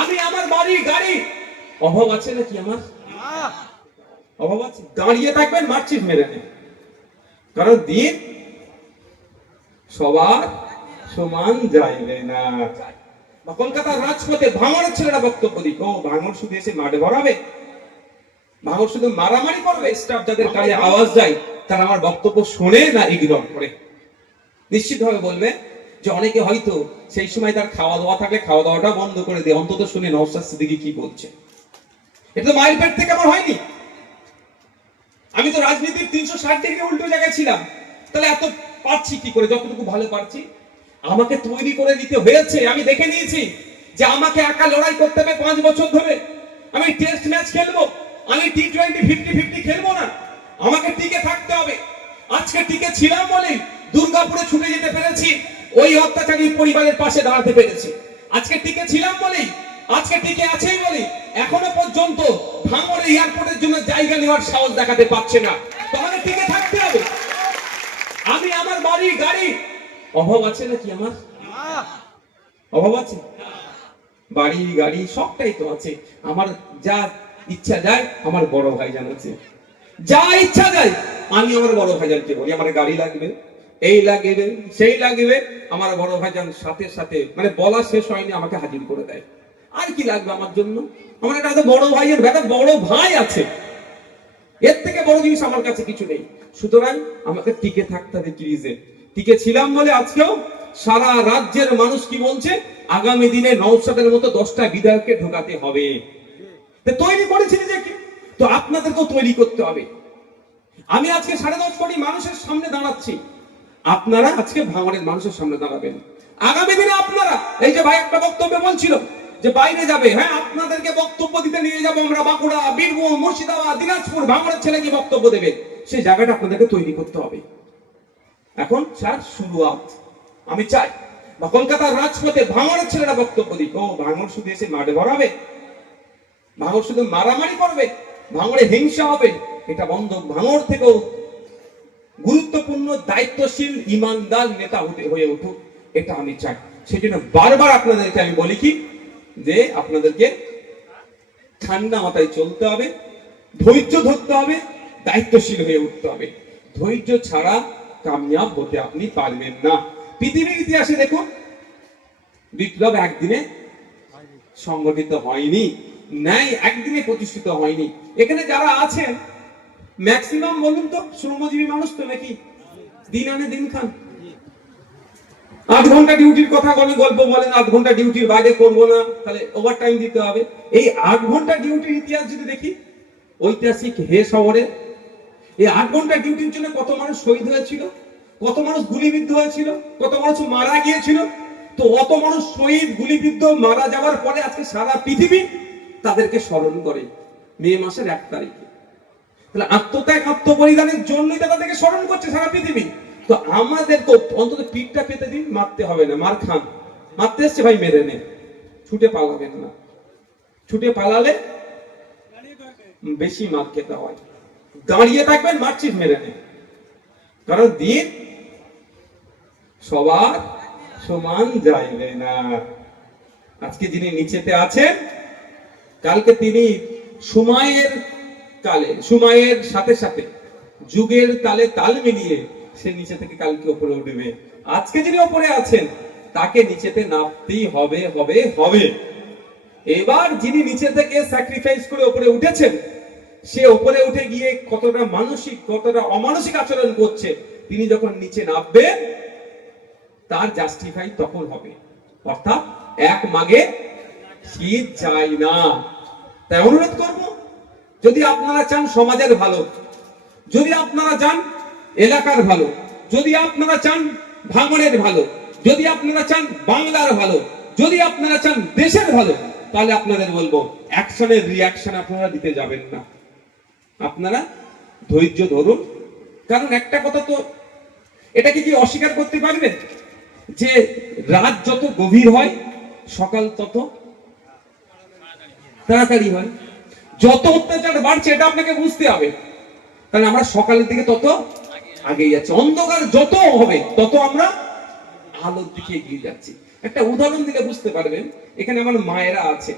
আমি আমার বাড়ি গাড়ি অভাব আছে নাকি? আমার অভাব আছে? দাঁড়িয়ে থাকবেন, মারছিস মেরে নে। কারণ দিন সবার সমান যাইবে না। কলকাতার রাজপথে ভাঙড়ের ছেলেরা বক্তব্য দিক, ও ভাঙড় শুধু এসে মাঠে ভরাবে, ভাঙড় শুধু মারামারি করবে। স্টাফ যাদের কানে আওয়াজ যায় তারা আমার বক্তব্য শোনে না ইগনোর করে। নিশ্চিত ভাবে বলবে যে অনেকে হয়তো সেই সময় তার খাওয়া দাওয়া থাকলে খাওয়া দাওয়াটা বন্ধ করে দিয়ে অন্তত শুনে নওশাদ সিদ্দিকী কি বলছে। এটা তো মায়ের পেট থেকে আমার হয়নি। আমি তো রাজনীতির 360 ডিগ্রি উল্টো জায়গায় ছিলাম, তাহলে এত পারছি কি করে? যতটুকু ভালো পারছি। আমাকে তৈরি করে দিতে হয়েছে। আমি দেখে নিয়েছি যে আমাকে একা লড়াই করতে হবে 5 বছর ধরে। আমি টেস্ট ম্যাচ খেলবো, আমি T20 50-50 খেলবো না। আমাকে টিকে থাকতে হবে। আজকে টিকে ছিলাম বলে দুর্গাপুরে ছুটে যেতে পেরেছি, ওই অত্যাচারী পরিবারের পাশে দাঁড়াতে পেরেছি। আজকে টিকে ছিলাম বলেই, আজকে টিকে আছেই বলেই এখনো পর্যন্ত ভাঙড় এয়ারপোর্টের জন্য জায়গা নেওয়ার সাহস দেখাতে পারছে না। তাহলে টিকে থাকতে হবে। আমি আমার বাড়ি গাড়ি অভাব আছে নাকি? আমার অভাব আছে? বাড়ি গাড়ি সবটাই তো আছে। আমার যা ইচ্ছা যায় আমার বড় ভাইজান আছে, যা ইচ্ছা যায় আমি আমার বড় ভাইজানকে বলি আমার গাড়ি লাগবে, এই লাগবে, সেই লাগবে। আমার বড় ভাইজান সাথে সাথে মানে বলা শেষ হয়নি আমাকে হাজির করে দেয়। আর কি লাগবে আমার জন্য? আমার একটা বড় ভাইয়ের একটা বড় ভাই আছে, এর থেকে বড় জিনিস আমার কাছে কিছু নেই। সুতরাং আমাকে টিকে থাকতে হবে ক্রিজে। টিকে ছিলাম বলে আজকেও সারা রাজ্যের মানুষ কি বলছে, আগামী দিনে নওশাদের মতো 10টা বিধায়ককে ঢোকাতে হবে। তৈরি করেছি নিজেকে, তো আপনাদেরকেও তৈরি করতে হবে। আমি আজকে 10.5 কোটি মানুষের সামনে দাঁড়াচ্ছি, আপনারা আজকে ভাঙড়ের মানুষের সামনে দাঁড়াবেন। আগামী দিনে আপনারা, এই যে ভাই একটা বক্তব্য বলছিল যে বাইরে যাবে, হ্যাঁ আপনাদেরকে বক্তব্য দিতে নিয়ে যাবো আমরা বাঁকুড়া, বীরভূম, মুর্শিদাবাদ, দিনাজপুর। ভাঙড়ের ছেলে কি বক্তব্য দেবে, সেই জায়গাটা আপনাদেরকে তৈরি করতে হবে। এখন স্যার শুরুয়াত আমি চাই বা কলকাতার রাজপথে ভাঙড়ের ছেলেরা বক্তব্য দিক, ও ভাঙড় শুধু এসে মাঠে ভরাবে, ভাঙড় শুধু মারামারি করবে, ভাঙড়ে হিংসা হবে, এটা বন্ধ। ভাঙড় থেকেও গুরুত্বপূর্ণ দায়িত্বশীল ইমানদার নেতা হয়ে উঠুক, এটা আমি চাই। সেই জন্য বারবার আপনাদেরকে আমি বলি কি, যে আপনাদেরকে ঠান্ডা মাথায় চলতে হবে, ধৈর্য ধরতে হবে, দায়িত্বশীল হয়ে উঠতে হবে। ধৈর্য ছাড়া কামিয়াব হতে আপনি পারবেন না। পৃথিবীর ইতিহাসে দেখুন, বিপ্লব একদিনে সংগঠিত হয়নি, ন্যায় একদিনে প্রতিষ্ঠিত হয়নি। এখানে যারা আছেন ম্যাক্সিমাম বলুন তো শ্রমজীবী মানুষ তো নাকি? দিন আনে দিন খান। 8 ঘন্টা ডিউটির কথা বলে গল্প বলেন, 8 ঘন্টা ডিউটির বাইরে করবো না, তাহলে ওভার টাইম দিতে হবে। এই 8 ঘন্টা ডিউটির ইতিহাস যদি দেখি, ঐতিহাসিক হে শহরে এই 8 ঘন্টা ডিউটির জন্য কত মানুষ শহীদ হয়েছিল, কত মানুষ গুলিবিদ্ধ হয়েছিল, কত মানুষ মারা গিয়েছিল। তো অত মানুষ শহীদ, গুলিবিদ্ধ, মারা যাওয়ার পরে আজকে সারা পৃথিবী তাদেরকে স্মরণ করে মে মাসের 1 তারিখে। তাহলে আত্মত্যাগ, আত্মবলিদানের জন্যই তাদেরকে স্মরণ করছে সারা পৃথিবী। তো আমাদেরকে অন্তত পিঠটা পেতে দিন, মারতে হবে না। মার খান, মারতে এসছে ভাই মেরে নে, ছুটে পালাবেন না। ছুটে পালালে বেশি মার খেতে হয়। দাঁড়িয়ে থাকবেন, মারছিস মেরে নে। কারণ দিন সবার সমান যাইবে না। আজকে যিনি নিচেতে আছেন, কালকে তিনি সময়ের কালে, সময়ের সাথে সাথে যুগের তালে তাল মিলিয়ে সে নিচে থেকে কালকে উপরে উঠবে। আজকে যিনি উপরে আছেন তাকে নিচেতে নামতেই হবে হবে হবে। এবার যিনি নিচে থেকে স্যাক্রিফাইস করে উপরে উঠেছেন, সে উপরে উঠে গিয়ে কতটা মানসিক, কতটা অমানসিক আচরণ করছে, তিনি যখন নিচে নামবেন তার জাস্টিফাই তখন হবে। অর্থাৎ এক মাগে শীত যায় না। তাই অনুরোধ করব, যদি আপনারা চান সমাজের ভালো, যদি আপনারা চান এলাকার ভালো, যদি আপনারা চান ভাঙড়ের ভালো, যদি আপনারা চান বাংলার ভালো, যদি আপনারা চান দেশের ভালো, তাহলে আপনাদের বলবো অ্যাকশনের রিঅ্যাকশন আপনারা দিতে যাবেন না। আপনারা ধৈর্য ধরুন। কারণ একটা কথা তো, এটাকে কি অস্বীকার করতে পারবেন যে রাত যত গভীর হয় সকাল তত তাড়াতাড়ি হয়। যত অত্যাচার বাড়ছে এটা আপনাকে বুঝতে হবে। কারণ আমরা সকালের দিকে তত আগেই যাচ্ছি, অন্ধকার যত হবে তত আমরা আলোর দিকে এগিয়ে যাচ্ছি। একটা উদাহরণ দিলে বুঝতে পারবেন। এখানে আমার মায়েরা আছে,